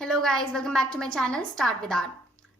Hello guys, welcome back to my channel start with art.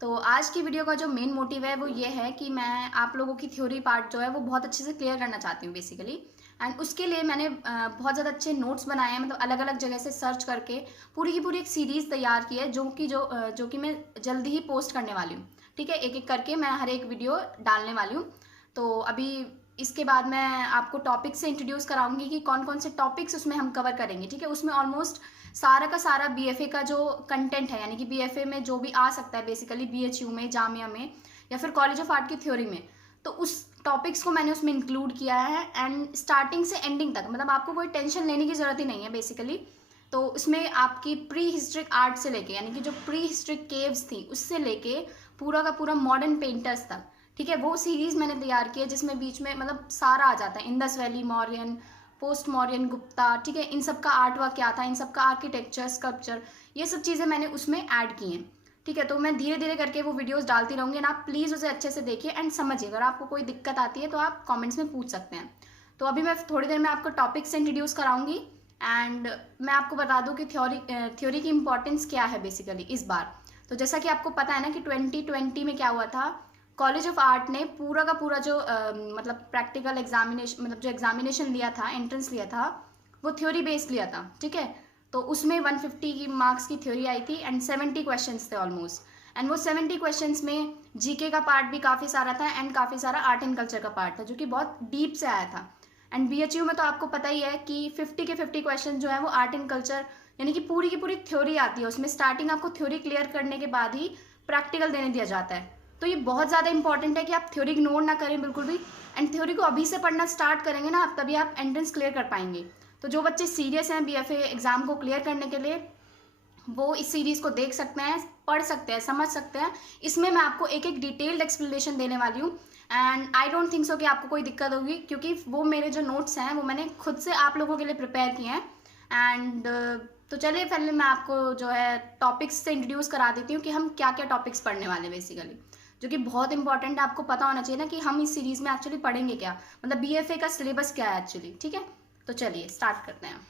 तो आज की video का जो मेन मोटिव है वो ये है कि मैं आप लोगों की थ्योरी पार्ट जो है वो बहुत अच्छे से क्लियर करना चाहती हूँ बेसिकली। एंड उसके लिए मैंने बहुत ज़्यादा अच्छे नोट्स बनाए हैं, मतलब अलग अलग जगह से सर्च करके पूरी की पूरी एक सीरीज़ तैयार की है जो कि मैं जल्दी ही पोस्ट करने वाली हूँ। ठीक है, एक एक करके मैं हर एक वीडियो डालने वाली हूँ। तो अभी इसके बाद मैं आपको टॉपिक से इंट्रोड्यूस कराऊंगी कि कौन कौन से टॉपिक्स उसमें हम कवर करेंगे। ठीक है, उसमें ऑलमोस्ट सारा का सारा बीएफए का जो कंटेंट है, यानी कि बीएफए में जो भी आ सकता है बेसिकली बीएचयू में, जामिया में या फिर कॉलेज ऑफ आर्ट की थ्योरी में, तो उस टॉपिक्स को मैंने उसमें इंक्लूड किया है। एंड स्टार्टिंग से एंडिंग तक मतलब आपको कोई टेंशन लेने की ज़रूरत ही नहीं है बेसिकली। तो उसमें आपकी प्री हिस्ट्रिक आर्ट से लेके, यानी कि जो प्री हिस्ट्रिक केव्स थी उससे लेके पूरा का पूरा मॉडर्न पेंटर्स तक, ठीक है, वो सीरीज़ मैंने तैयार की है जिसमें बीच में मतलब सारा आ जाता है। Indus Valley, Mauryan, post Mauryan, Gupta, ठीक है, इन सब का आर्ट वर्क क्या था, इन सब का आर्किटेक्चर, स्कल्पचर, ये सब चीज़ें मैंने उसमें ऐड की हैं। ठीक है, तो मैं धीरे धीरे करके वो वीडियोस डालती रहूँगी एंड आप प्लीज़ उसे अच्छे से देखिए एंड समझिए। अगर आपको कोई दिक्कत आती है तो आप कमेंट्स में पूछ सकते हैं। तो अभी मैं थोड़ी देर में आपको टॉपिक से इंट्रोड्यूस कराऊंगी एंड मैं आपको बता दूं कि थ्योरी की इंपॉर्टेंस क्या है बेसिकली इस बार। तो जैसा कि आपको पता है ना कि 2020 में क्या हुआ था, कॉलेज ऑफ आर्ट ने पूरा का पूरा जो मतलब प्रैक्टिकल एग्जामिनेशन, मतलब जो एग्जामिनेशन लिया था, एंट्रेंस लिया था, वो थ्योरी बेस्ड लिया था। ठीक है, तो उसमें 150 की मार्क्स की थ्योरी आई थी एंड 70 क्वेश्चंस थे ऑलमोस्ट। एंड वो 70 क्वेश्चंस में जीके का पार्ट भी काफ़ी सारा था एंड काफ़ी सारा आर्ट एंड कल्चर का पार्ट था जो कि बहुत डीप से आया था। एंड बीएचयू में तो आपको पता ही है कि 50 के 50 क्वेश्चन जो है वो आर्ट एंड कल्चर, यानी कि पूरी की पूरी थ्योरी आती है उसमें। स्टार्टिंग आपको थ्योरी क्लियर करने के बाद ही प्रैक्टिकल देने दिया जाता है। तो ये बहुत ज़्यादा इंपॉर्टेंट है कि आप थ्योरी इग्नोर ना करें बिल्कुल भी। एंड थ्योरी को अभी से पढ़ना स्टार्ट करेंगे ना आप, तभी आप एंट्रेंस क्लियर कर पाएंगे। तो जो बच्चे सीरियस हैं बीएफए एग्जाम को क्लियर करने के लिए, वो इस सीरीज़ को देख सकते हैं, पढ़ सकते हैं, समझ सकते हैं। इसमें मैं आपको एक एक डिटेल्ड एक्सप्लेनेशन देने वाली हूँ and I don't think so कि आपको कोई दिक्कत होगी, क्योंकि वो मेरे जो नोट्स हैं वो मैंने खुद से आप लोगों के लिए प्रिपेयर किए हैं। एंड तो चलिए पहले मैं आपको जो है टॉपिक्स से इंट्रोड्यूस करा देती हूँ कि हम क्या क्या टॉपिक्स पढ़ने वाले हैं बेसिकली, जो कि बहुत इंपॉर्टेंट है। आपको पता होना चाहिए ना कि हम इस सीरीज़ में एक्चुअली पढ़ेंगे क्या, मतलब बीएफए का सिलेबस क्या है एक्चुअली। ठीक है, तो चलिए स्टार्ट करते हैं।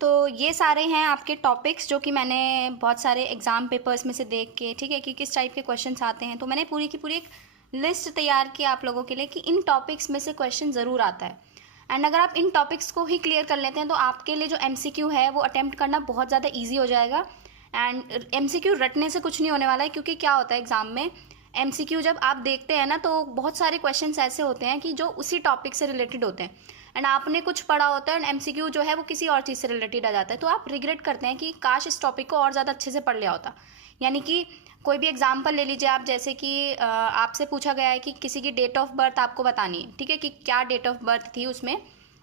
तो ये सारे हैं आपके टॉपिक्स जो कि मैंने बहुत सारे एग्ज़ाम पेपर्स में से देख के, ठीक है, कि किस टाइप के क्वेश्चंस आते हैं, तो मैंने पूरी की पूरी एक लिस्ट तैयार की आप लोगों के लिए कि इन टॉपिक्स में से क्वेश्चन ज़रूर आता है। एंड अगर आप इन टॉपिक्स को ही क्लियर कर लेते हैं तो आपके लिए जो एमसीक्यू है वो अटेम्प्ट करना बहुत ज़्यादा ईजी हो जाएगा। एंड एमसीक्यू रटने से कुछ नहीं होने वाला है, क्योंकि क्या होता है एग्ज़ाम में एमसीक्यू जब आप देखते हैं ना तो बहुत सारे क्वेश्चंस ऐसे होते हैं कि जो उसी टॉपिक से रिलेटेड होते हैं एंड आपने कुछ पढ़ा होता है एंड एमसीक्यू जो है वो किसी और चीज़ से रिलेटेड आ जाता है। तो आप रिग्रेट करते हैं कि काश इस टॉपिक को और ज़्यादा अच्छे से पढ़ लिया होता। यानी कि कोई भी एग्जाम्पल ले लीजिए आप, जैसे कि आपसे पूछा गया है कि किसी की डेट ऑफ बर्थ आपको बतानी है, ठीक है, कि क्या डेट ऑफ बर्थ थी उसमें,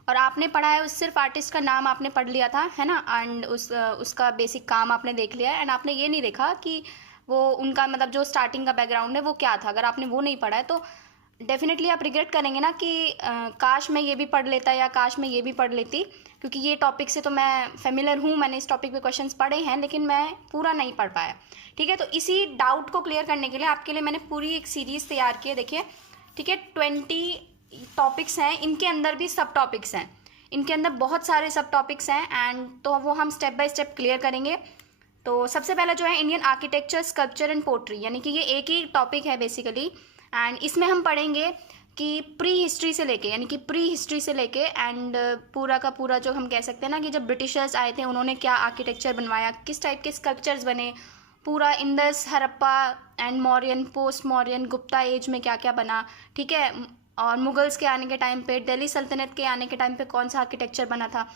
और आपने पढ़ा है उस सिर्फ आर्टिस्ट का नाम आपने पढ़ लिया था, है ना, एंड उसका बेसिक काम आपने देख लिया एंड आपने ये नहीं देखा कि वो उनका मतलब जो स्टार्टिंग का बैकग्राउंड है वो क्या था। अगर आपने वो नहीं पढ़ा है तो डेफिनेटली आप रिग्रेट करेंगे ना कि काश मैं ये भी पढ़ लेता या काश मैं ये भी पढ़ लेती, क्योंकि ये टॉपिक से तो मैं फेमिलियर हूँ, मैंने इस टॉपिक पे क्वेश्चंस पढ़े हैं लेकिन मैं पूरा नहीं पढ़ पाया। ठीक है, तो इसी डाउट को क्लियर करने के लिए आपके लिए मैंने पूरी एक सीरीज़ तैयार की है, देखिए। ठीक है, 20 टॉपिक्स हैं, इनके अंदर भी सब टॉपिक्स हैं, इनके अंदर बहुत सारे सब टॉपिक्स हैं एंड तो वो हम स्टेप बाय स्टेप क्लियर करेंगे। तो सबसे पहला जो है Indian architecture, sculpture and pottery, यानी कि ये एक ही टॉपिक है बेसिकली। एंड इसमें हम पढ़ेंगे कि प्री हिस्ट्री से लेके, यानी कि प्री हिस्ट्री से लेके एंड पूरा का पूरा जो हम कह सकते हैं ना कि जब ब्रिटिशर्स आए थे उन्होंने क्या आर्किटेक्चर बनवाया, किस टाइप के स्कल्पचर्स बने, पूरा Indus, Harappa and Mauryan, post Mauryan, Gupta age में क्या क्या बना, ठीक है, और मुगल्स के आने के टाइम पे, दिल्ली सल्तनत के आने के टाइम पे कौन सा आर्किटेक्चर बना था।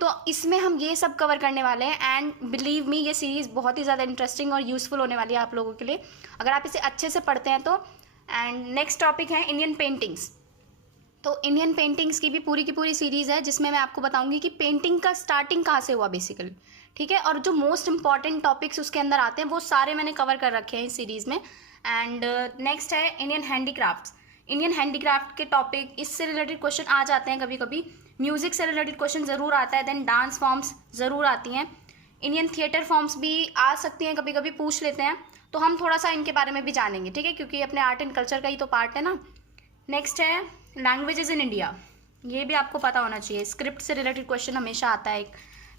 तो इसमें हम ये सब कवर करने वाले हैं एंड बिलीव मी ये सीरीज़ बहुत ही ज़्यादा इंटरेस्टिंग और यूज़फुल होने वाली है आप लोगों के लिए अगर आप इसे अच्छे से पढ़ते हैं तो। एंड नेक्स्ट टॉपिक है इंडियन पेंटिंग्स। तो इंडियन पेंटिंग्स की भी पूरी सीरीज़ है जिसमें मैं आपको बताऊंगी कि पेंटिंग का स्टार्टिंग कहाँ से हुआ बेसिकली, ठीक है, और जो मोस्ट इंपॉर्टेंट टॉपिक्स उसके अंदर आते हैं वो सारे मैंने कवर कर रखे हैं इस सीरीज़ में। एंड नेक्स्ट है इंडियन हैंडीक्राफ्ट्स। इंडियन हैंडीक्राफ्ट के टॉपिक, इससे रिलेटेड क्वेश्चन आ जाते हैं कभी कभी, म्यूज़िक से रिलेटेड क्वेश्चन ज़रूर आता है, देन डांस फॉर्म्स ज़रूर आती हैं, इंडियन थिएटर फॉर्म्स भी आ सकती हैं, कभी कभी पूछ लेते हैं, तो हम थोड़ा सा इनके बारे में भी जानेंगे, ठीक है, क्योंकि अपने आर्ट एंड कल्चर का ही तो पार्ट है ना। नेक्स्ट है लैंग्वेजेस इन इंडिया, ये भी आपको पता होना चाहिए, स्क्रिप्ट से रिलेटेड क्वेश्चन हमेशा आता है, एक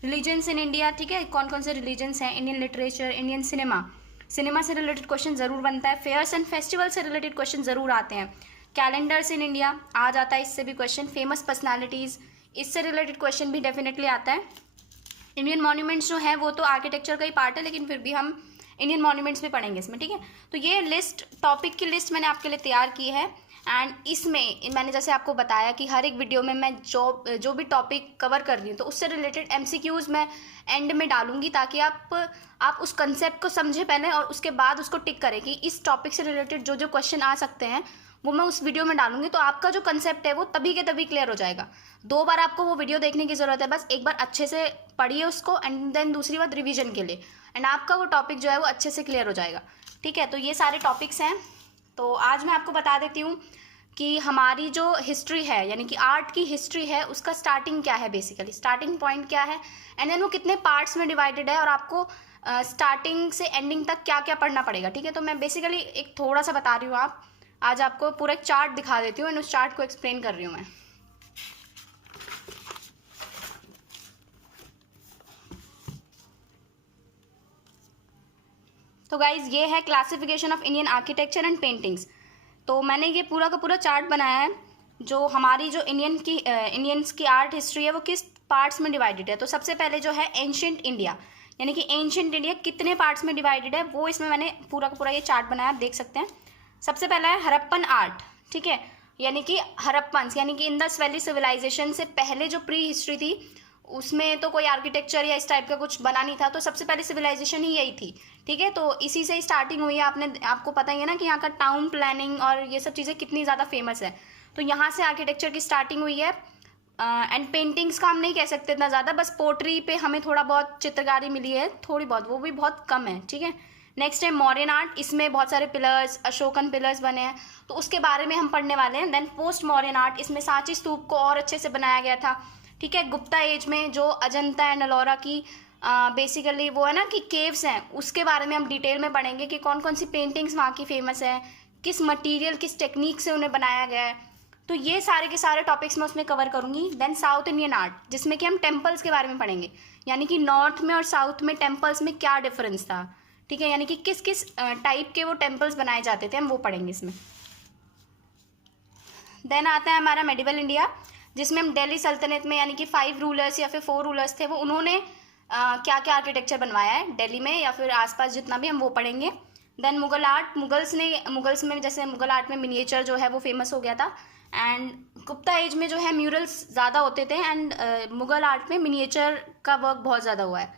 रिलीजन्स इन इंडिया, ठीक है, कौन कौन से रिलीजन्स हैं, Indian literature, Indian cinema, cinema से रिलेटेड क्वेश्चन ज़रूर बनता है, फेयर्स एंड फेस्टिवल से रिलेटेड क्वेश्चन ज़रूर आते हैं, कैलेंडर्स इन इंडिया आ जाता है, इससे भी क्वेश्चन, फेमस पर्सनालिटीज़, इससे रिलेटेड क्वेश्चन भी डेफिनेटली आता है। इंडियन मॉन्यूमेंट्स जो है वो तो आर्किटेक्चर का ही पार्ट है, लेकिन फिर भी हम इंडियन मॉन्यूमेंट्स भी पढ़ेंगे इसमें, ठीक है। तो ये लिस्ट, टॉपिक की लिस्ट मैंने आपके लिए तैयार की है, एंड इसमें मैंने जैसे आपको बताया कि हर एक वीडियो में मैं जो भी टॉपिक कवर कर रही हूँ तो उससे रिलेटेड एमसीक्यूज़ मैं एंड में डालूंगी, ताकि आप उस कंसेप्ट को समझें पहले और उसके बाद उसको टिक करें कि इस टॉपिक से रिलेटेड जो जो क्वेश्चन आ सकते हैं वो मैं उस वीडियो में डालूंगी। तो आपका जो कंसेप्ट है वो तभी के तभी क्लियर हो जाएगा। 2 बार आपको वो वीडियो देखने की ज़रूरत है, बस एक बार अच्छे से पढ़िए उसको, एंड देन दूसरी बार रिवीजन के लिए, एंड आपका वो टॉपिक जो है वो अच्छे से क्लियर हो जाएगा, ठीक है। तो ये सारे टॉपिक्स हैं। तो आज मैं आपको बता देती हूँ कि हमारी जो हिस्ट्री है, यानी कि आर्ट की हिस्ट्री है, उसका स्टार्टिंग क्या है, बेसिकली स्टार्टिंग पॉइंट क्या है, एंड देन वो कितने पार्ट्स में डिवाइडेड है, और आपको स्टार्टिंग से एंडिंग तक क्या क्या पढ़ना पड़ेगा, ठीक है। तो मैं बेसिकली एक थोड़ा सा बता रही हूँ, आज आपको पूरा एक चार्ट दिखा देती हूँ, एंड उस चार्ट को एक्सप्लेन कर रही हूँ मैं। तो गाइज ये है classification of Indian architecture and paintings. तो मैंने ये पूरा का पूरा चार्ट बनाया है, जो हमारी जो इंडियंस की आर्ट हिस्ट्री है वो किस पार्ट्स में डिवाइडेड है। तो सबसे पहले जो है एंशिएंट इंडिया, यानी कि एंशिएंट इंडिया कितने पार्ट्स में डिवाइडेड है वो इसमें मैंने पूरा का पूरा ये चार्ट बनाया, आप देख सकते हैं। सबसे पहला है हड़प्पन आर्ट, ठीक है, यानी कि हड़प्पन्स, यानी कि इंडस वैली सिविलाइजेशन से पहले जो प्री हिस्ट्री थी उसमें तो कोई आर्किटेक्चर या इस टाइप का कुछ बना नहीं था, तो सबसे पहले सिविलाइजेशन ही यही थी, ठीक है। तो इसी से ही स्टार्टिंग हुई है। आपको पता ही है ना कि यहाँ का टाउन प्लानिंग और ये सब चीज़ें कितनी ज़्यादा फेमस है, तो यहाँ से आर्किटेक्चर की स्टार्टिंग हुई है। एंड पेंटिंग्स का हम नहीं कह सकते इतना ज़्यादा, बस पोट्री पे हमें थोड़ा बहुत चित्रकारी मिली है, थोड़ी बहुत, वो भी बहुत कम है, ठीक है। नेक्स्ट है मॉडर्न आर्ट, इसमें बहुत सारे पिलर्स, अशोकन पिलर्स बने हैं, तो उसके बारे में हम पढ़ने वाले हैं। देन पोस्ट मॉडर्न आर्ट, इसमें सांची स्तूप को और अच्छे से बनाया गया था, ठीक है। गुप्ता एज में जो अजंता एंड एलोरा की बेसिकली वो है ना कि केव्स हैं, उसके बारे में हम डिटेल में पढ़ेंगे कि कौन कौन सी पेंटिंग्स वहाँ की फेमस है, किस मटेरियल, किस टेक्निक से उन्हें बनाया गया है। तो ये सारे के सारे टॉपिक्स मैं उसमें कवर करूँगी। देन साउथ इंडियन आर्ट, जिसमें कि हम टेम्पल्स के बारे में पढ़ेंगे, यानी कि नॉर्थ में और साउथ में टेम्पल्स में क्या डिफरेंस था, ठीक है, यानी कि किस किस टाइप के वो टेम्पल्स बनाए जाते थे, हम वो पढ़ेंगे इसमें। देन आता है हमारा मेडिवल इंडिया, जिसमें हम दिल्ली सल्तनत में, यानी कि 5 रूलर्स या फिर 4 रूलर्स थे, वो उन्होंने क्या क्या आर्किटेक्चर बनवाया है दिल्ली में या फिर आसपास जितना भी, हम वो पढ़ेंगे। देन मुगल आर्ट, मुगल्स में जैसे मुगल आर्ट में मिनिएचर जो है वो फेमस हो गया था, एंड गुप्ता एज में जो है म्यूरल्स ज़्यादा होते थे, एंड मुगल आर्ट में मिनिएचर का वर्क बहुत ज़्यादा हुआ है।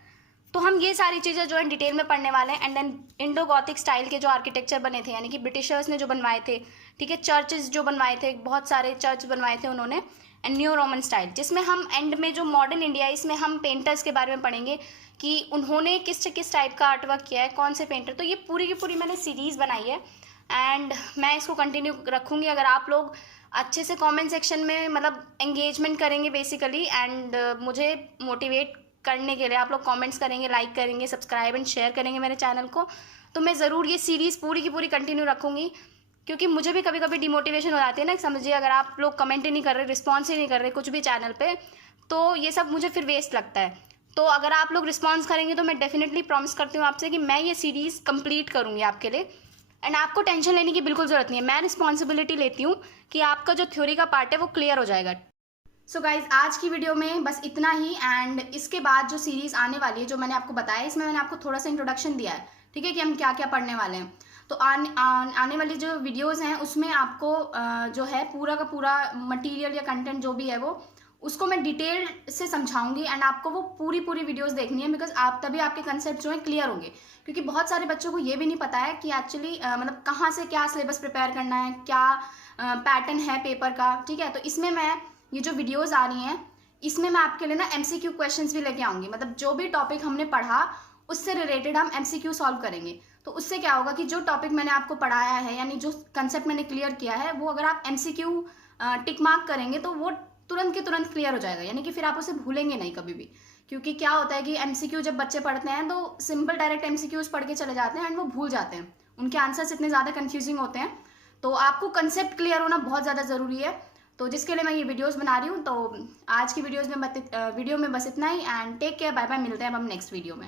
तो हम ये सारी चीज़ें जो है डिटेल में पढ़ने वाले हैं। And then Indo Gothic style के जो आर्किटेक्चर बने थे, यानी कि ब्रिटिशर्स ने जो बनवाए थे, ठीक है, चर्चेज जो बनवाए थे, बहुत सारे चर्च बनवाए थे उन्होंने, एंड न्यू रोमन स्टाइल, जिसमें हम एंड में जो मॉडर्न इंडिया है इसमें हम पेंटर्स के बारे में पढ़ेंगे कि उन्होंने किस किस टाइप का आर्टवर्क किया है, कौन से पेंटर। तो ये पूरी की पूरी मैंने सीरीज़ बनाई है, एंड मैं इसको कंटिन्यू रखूँगी। अगर आप लोग अच्छे से कमेंट सेक्शन में मतलब एंगेजमेंट करेंगे बेसिकली, एंड मुझे मोटिवेट करने के लिए आप लोग कमेंट्स करेंगे, लाइक करेंगे, सब्सक्राइब एंड शेयर करेंगे मेरे चैनल को, तो मैं ज़रूर ये सीरीज़ पूरी की पूरी कंटिन्यू रखूँगी। क्योंकि मुझे भी कभी कभी डिमोटिवेशन हो जाती है ना, समझिए अगर आप लोग कमेंट ही नहीं कर रहे, रिस्पॉन्स ही नहीं कर रहे कुछ भी चैनल पे, तो ये सब मुझे फिर वेस्ट लगता है। तो अगर आप लोग रिस्पॉन्स करेंगे तो मैं डेफिनेटली प्रॉमिस करती हूँ आपसे कि मैं ये सीरीज़ कंप्लीट करूँगी आपके लिए, एंड आपको टेंशन लेने की बिल्कुल ज़रूरत नहीं है। मैं रिस्पॉन्सिबिलिटी लेती हूँ कि आपका जो थ्योरी का पार्ट है वो क्लियर हो जाएगा। सो गाइज आज की वीडियो में बस इतना ही, एंड इसके बाद जो सीरीज़ आने वाली है जो मैंने आपको बताया, इसमें मैंने आपको थोड़ा सा इंट्रोडक्शन दिया है, ठीक है, कि हम क्या क्या पढ़ने वाले हैं। तो आने वाली जो वीडियोस हैं उसमें आपको जो है पूरा का पूरा मटेरियल या कंटेंट जो भी है वो उसको मैं डिटेल से समझाऊंगी, एंड आपको वो पूरी वीडियोस देखनी है, बिकॉज आप तभी आपके कंसेप्ट जो है क्लियर होंगे। क्योंकि बहुत सारे बच्चों को ये भी नहीं पता है कि एक्चुअली मतलब कहाँ से क्या सिलेबस प्रिपेयर करना है, क्या पैटर्न है पेपर का, ठीक है। तो इसमें मैं ये जो वीडियोज़ आ रही हैं इसमें मैं आपके लिए ना MCQ क्वेश्चंस भी लेके आऊँगी, मतलब जो भी टॉपिक हमने पढ़ा उससे रिलेटेड हम MCQ सॉल्व करेंगे। तो उससे क्या होगा कि जो टॉपिक मैंने आपको पढ़ाया है, यानी जो कंसेप्ट मैंने क्लियर किया है, वो अगर आप MCQ टिक मार्क करेंगे तो वो तुरंत के तुरंत क्लियर हो जाएगा, यानी कि फिर आप उसे भूलेंगे नहीं कभी भी। क्योंकि क्या होता है कि MCQ जब बच्चे पढ़ते हैं तो सिंपल डायरेक्ट MCQs पढ़ के चले जाते हैं एंड वो भूल जाते हैं, उनके आंसर्स इतने ज़्यादा कन्फ्यूजिंग होते हैं। तो आपको कंसेप्ट क्लियर होना बहुत ज़्यादा ज़रूरी है। तो जिसके लिए मैं ये वीडियोस बना रही हूँ। तो आज की वीडियो में बस इतना ही, and take care, bye bye, मिलते हैं अब हम नेक्स्ट वीडियो में।